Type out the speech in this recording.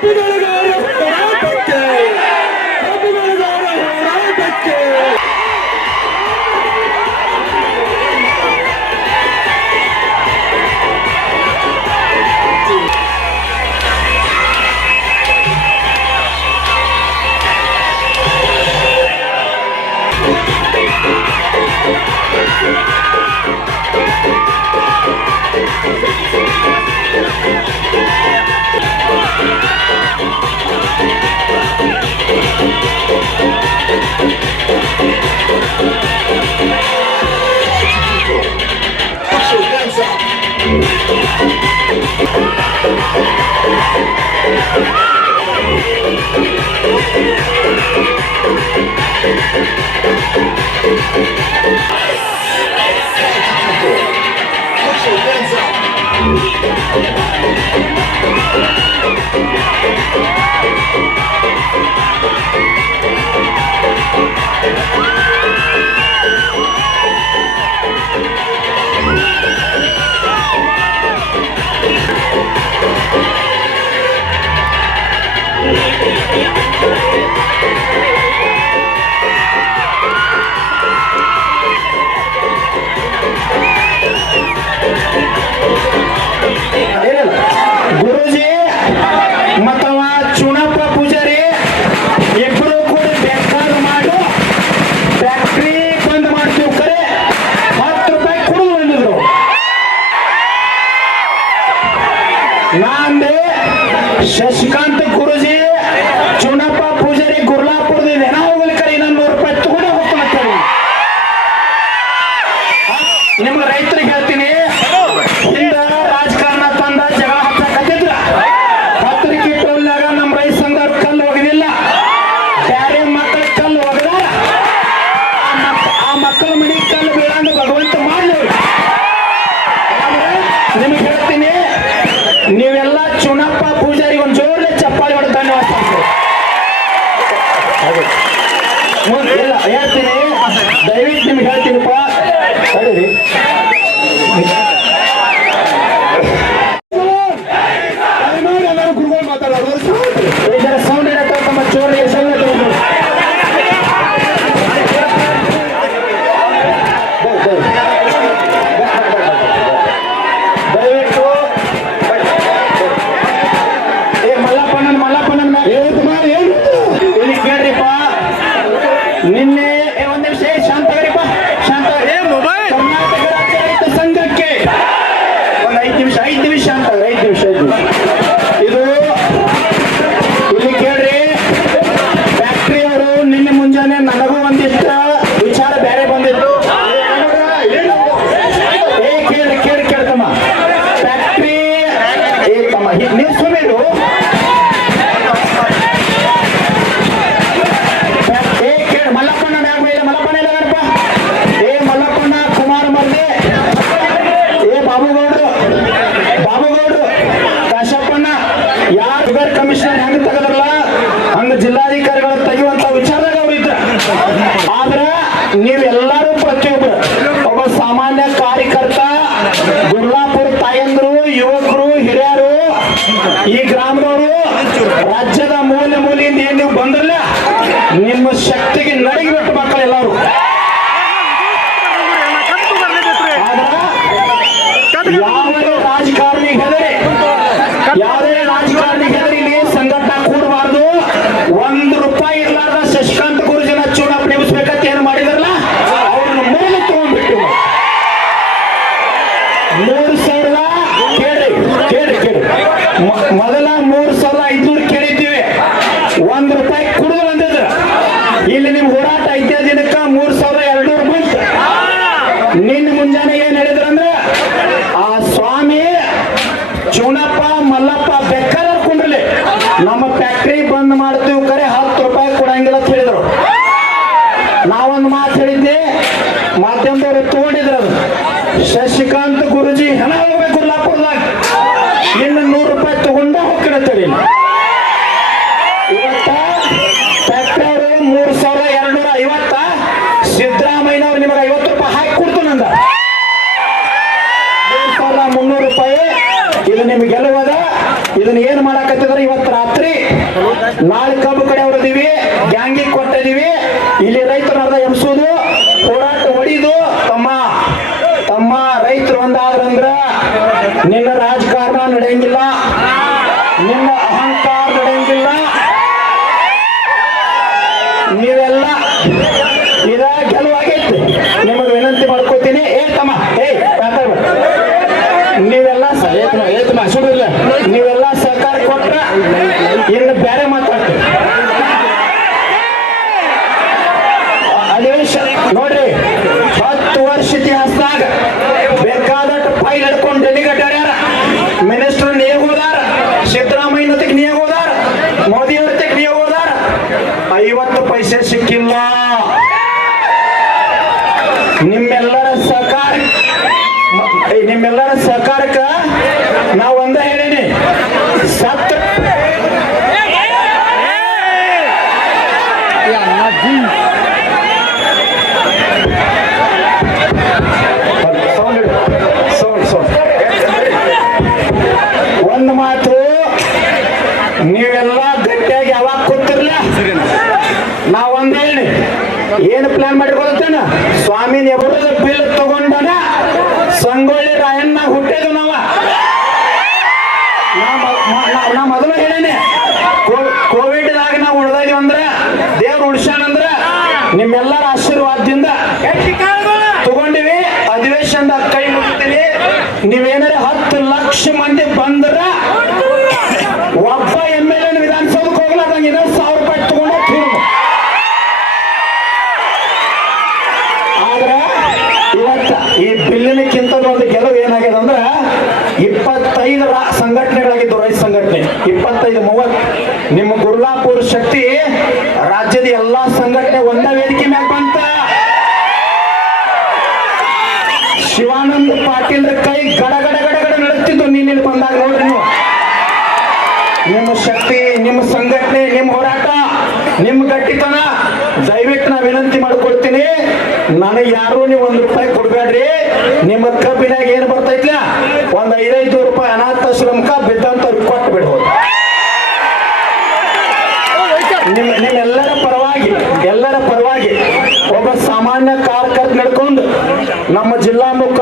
ಕಬ್ಬುಗಳಿಗಾರ ಹೋರಾಟಕ್ಕೆ ಕಬ್ಬುಗಳಿಗಾರ ಹೋರಾಟಕ್ಕೆ ನಾಂದೆ, ಶಶಿಕಾಂತ್ ಗುರುಜಿ, ಚುನಪ್ಪ ಪೂಜಾರಿ ಗುರ್ಲಾಪುರದ ಹೆಣ ಹೋಗ್ಲಿ ಕರೆ, ಇನ್ನೊಂದು ನೂರು ರೂಪಾಯಿ ತಗೊಂಡೆ ಹೋಗ್ತಾರೆ ನಿಮ್ಮ ರೈತರಿಗೆ ಹೇಳ್ತೀನಿ ಹೇಳ್ತೀನಿ ದಯವಿಟ್ಟು ನಿಮ್ಗೆ ಹೇಳ್ತೀನಿಪ್ಪ ತಡೀರಿ ನೀವೆಲ್ಲರೂ ಪ್ರತಿಯೊಬ್ಬರು ಒಬ್ಬ ಸಾಮಾನ್ಯ ಕಾರ್ಯಕರ್ತ ಗುರ್ಲಾಪುರ ತಾಯಂದ್ರು ಯುವಕರು ಹಿರಿಯರು ಈ ಗ್ರಾಮದವರು ರಾಜ್ಯದ ಮೂಲೆ ಮೂಲೆಯಿಂದ ಏನ್ ನೀವು ಬಂದ್ರಲ್ಲ ನಿಮ್ಮ ಶಕ್ತಿಗೆ ನಡಗಿ ಬಿಟ್ಟು ಮಕ್ಕಳು ಎಲ್ಲರೂ. ಆದ್ರ ಯಾವುದೇ ರಾಜಕಾರಣಿ ಹೆದರಿ ಯಾವುದೇ ರಾಜಕಾರಣಿ ಹೆದರಿ ಇಲ್ಲಿ ಸಂಘಟನೆ ಕೂಡಬಾರ್ದು ಒಂದು ರೂಪಾಯಿ ಇರ್ಲಾರ್ದ ಶಶಿಕಾಂತ್ ಗುರುಜಿನ ಚುನಾವಣೆ ನಿಲ್ಲಿಸ್ಬೇಕಂತ ಏನು ಮಾಡಿದಾರಲ್ಲ ಅವ್ರನ್ನ ಮೇಲೆ ತಗೊಂಡ್ಬಿಟ್ಟು ಮೂರು ಸಾವಿರ? ಕೇಳಿ ಕೇಳಿ ಕೇಳಿ ಮೊದಲ ಮೂರು ಸಾವಿರದ ಐದ್ನೂರು ಕೇಳಿದ್ದೀವಿ. ಒಂದ್ ರೂಪಾಯಿ ಕುಡಿದ್ರು ಅಂದಿದ್ರು ಇಲ್ಲಿ ನಿಮ್ ಹೋರಾಟ ಐದೇ ದಿನಕ್ಕ ಮೂರ್ ಸಾವಿರ ಎರಡ್ನೂರು ಬಂತು. ನಿನ್ನ ಮುಂಜಾನೆ ಏನ್ ಹೇಳಿದ್ರಂದ್ರ ಆ ಸ್ವಾಮಿ ಚುನಪ್ಪ, ಮಲ್ಲಪ್ಪ ಬೇಕಾದ್ರೆ ಕುಂಡ್ರಲಿ ನಮ್ಮ ಫ್ಯಾಕ್ಟ್ರಿ ಬಂದ್ ಮಾಡ್ತೀವಿ ಕರೆ, ಹತ್ತು ರೂಪಾಯಿ ಕೊಡಂಗಿಲ್ಲ ಅಂತ ಹೇಳಿದ್ರು. ನಾವೊಂದು ಮಾತು ಹೇಳಿದ್ದೆ, ಮಾಧ್ಯಮದವರು ತಗೊಂಡಿದ್ರು ಅದು. ಶಶಿಕಾಂತ್ ಗುರುಜಿ ಹೆಣ ಹೋಗ್ಬೇಕು ಲಾಪುರದಾಗ ಇನ್ನು ನೂರು ರೂಪಾಯಿ ತಗೊಂಡ ಹೋಗ್ತಿರತ್ತೇಳಿ ಇವತ್ತ ಫ್ಯಾಕ್ಟ್ರಿ ಮೂರು ಸಾವಿರ ಸಾವಿರದ ಎರಡ್ನೂರ ಐವತ್ತ ಸಿದ್ದರಾಮಯ್ಯನವ್ರು ನಿಮಗೆ ಐವತ್ತು ರೂಪಾಯಿ ಹಾಕಿ ಕೊಡ್ತು ನಂದ. ಮೂರ್ ಸಾವಿರದ ಮುನ್ನೂರು ರೂಪಾಯಿ ಇದು ನಿಮ್ಗೆ ಗೆಲುವದ ಇದನ್ನ ಏನ್ ಮಾಡಕತ್ತಿದ್ರೆ ಇವತ್ತು ರಾತ್ರಿ? ನಾಳೆ ಕಬ್ಬು ಕಡೆ ಹೊಡೆದಿವಿ ಗ್ಯಾಂಗಿಗೆ ಕೊಟ್ಟಿದೀವಿ. ಇಲ್ಲಿ ರೈತರು ಅರ್ಧ ಎಬ್ಸೋದು ಹೋರಾಟ ಹೊಡಿದು ತಮ್ಮ ತಮ್ಮ ರೈತರು ಒಂದಾದ್ರಂದ್ರ ನಿನ್ನ ರಾಜಕಾರಣ ನಡೆಯಂಗಿಲ್ಲ. ನಿನ್ನ ಅಹಂಕಾರ ನಡೆಯಂಗಿಲ್ಲ. ನೀವೆಲ್ಲ ಇದ ಗೆಲುವಾಗೈತಿ ನಿಮಗೆ ವಿನಂತಿ ಮಾಡ್ಕೋತೀನಿ. ಏ ತಮ್ಮ ಏ. ನೀವೆಲ್ಲ ಏತಮ್ಮ ತಮ್ಮ, ಏ ತಮ್ಮ, ನೀವೆಲ್ಲ ಸರ್ಕಾರ ಕೊಟ್ಟ ಇನ್ನು ಬೇರೆ ನಿಮ್ಮೆಲ್ಲರ ಸಹಕಾರಕ್ಕ ನಾವು ಒಂದ ಹೇಳೀನಿ ಸತ್ತ ಸೌಂಡ್ ಇಡು. ಸೌಂಡ್ ಸೌಂಡ್ ಒಂದು ಮಾತು ನೀವೆಲ್ಲ ಗಟ್ಟಿಯಾಗಿ ಯಾವಾಗ ಕೂತಿರ್ಲ ನಾವ್ ಒಂದ್ ಹೇಳಿ ಏನು ಪ್ಲಾನ್ ಮಾಡಿಕೊಳ್ತೇನ ಸ್ವಾಮಿನ ಎಬರದ ಬಿಲ್ ತಗೊಂಡನ ಸಂಗೊಳ್ಳಿ ರಾಯಣ್ಣ ಹುಟ್ಟೇದು ನಾವ. ನಾ ಮೊದಲು ಹೇಳೇನೆ ಕೋವಿಡ್ ದಾಗ ನಾವು ಉಳ್ದೀವಿ ಅಂದ್ರ ದೇವ್ರು ಉಳ್ಸ್ಯಾನಂದ್ರ ನಿಮ್ಮೆಲ್ಲರ ಆಶೀರ್ವಾದದಿಂದ ತಗೊಂಡಿವಿ ಅಧಿವೇಶನದ ಕೈ ಮುಗಿತೀವಿ. ನೀವೇನಾರ ಹತ್ತು ಲಕ್ಷ ಮಂದಿ ಬಂದ್ರ ಒಬ್ಬ ಎಂ ಎಲ್ ಎನ್ ವಿಧಾನಸೌಧಕ್ಕೆ ಹೋಗ್ಲಾರ್ದಂಗ ಇನ್ನೂ ಸಾವಿರ ರೂಪಾಯಿ ತಗೊಂಡ ಆದ್ರ ಇವತ್ತ ಈ ಬಿಲ್ಲಿನಕ್ಕಿಂತ ಒಂದು ಗೆಲುವು ಏನಾಗಿದೆ ಅಂದ್ರ ಇಪ್ಪತ್ತೈದು ಸಂಘಟನೆಗಳಾಗಿದ್ದು ರೈತ ಸಂಘಟನೆ. ಇಪ್ಪತ್ತೈದು, ಮೂವತ್ತು. ನಿಮ್ಮ ಗುರ್ಲಾಪುರ ಶಕ್ತಿ ರಾಜ್ಯದ ಎಲ್ಲಾ ಸಂಘಟನೆ ಒಂದೇ ವೇದಿಕೆ ಮ್ಯಾಗ ಬಂತ. ಶಿವಾನಂದ ಪಾಟೀಲ್ ಕೈ ಗಡ ಗಡ ಗಡ ಗಡ ಬಂದಾಗ ನೋಡ್ರಿ ನೀವು. ನಿಮ್ಮ ಶಕ್ತಿ, ನಿಮ್ಮ ಸಂಘಟನೆ, ನಿಮ್ಮ ಹೋರಾಟ. ನಿಮ್ಮ ಗಟ್ಟಿತನ, ದಯವಿಟ್ಟು ನಾ ವಿನಂತಿ ಮಾಡ್ಕೊಳ್ತೀನಿ ನನಗೆ ಯಾರು ನೀವು ಒಂದು ರೂಪಾಯಿ ಕೊಡ್ಬೇಡ್ರಿ. ನಿಮ್ಮ ಕಬ್ಬಿನಾಗ ಏನು ಬರ್ತೈತ್ಲ? ಒಂದ್ ಐದೈದು ರೂಪಾಯಿ ಅನಾಥಾಶ್ರಮಕ್ಕ ಬಿದ್ದಂತ ಕೊಟ್ಟು ಬಿಡ್ಬೋದು ನಿಮ್ಮ ನಿಮ್ಮೆಲ್ಲರ ಪರವಾಗಿ, ಎಲ್ಲರ ಪರವಾಗಿ ಒಬ್ಬ ಸಾಮಾನ್ಯ ಕಾರ್ಯಕರ್ತ ನಡ್ಕೊಂಡು ನಮ್ಮ ಜಿಲ್ಲಾ ಮುಖಂಡರು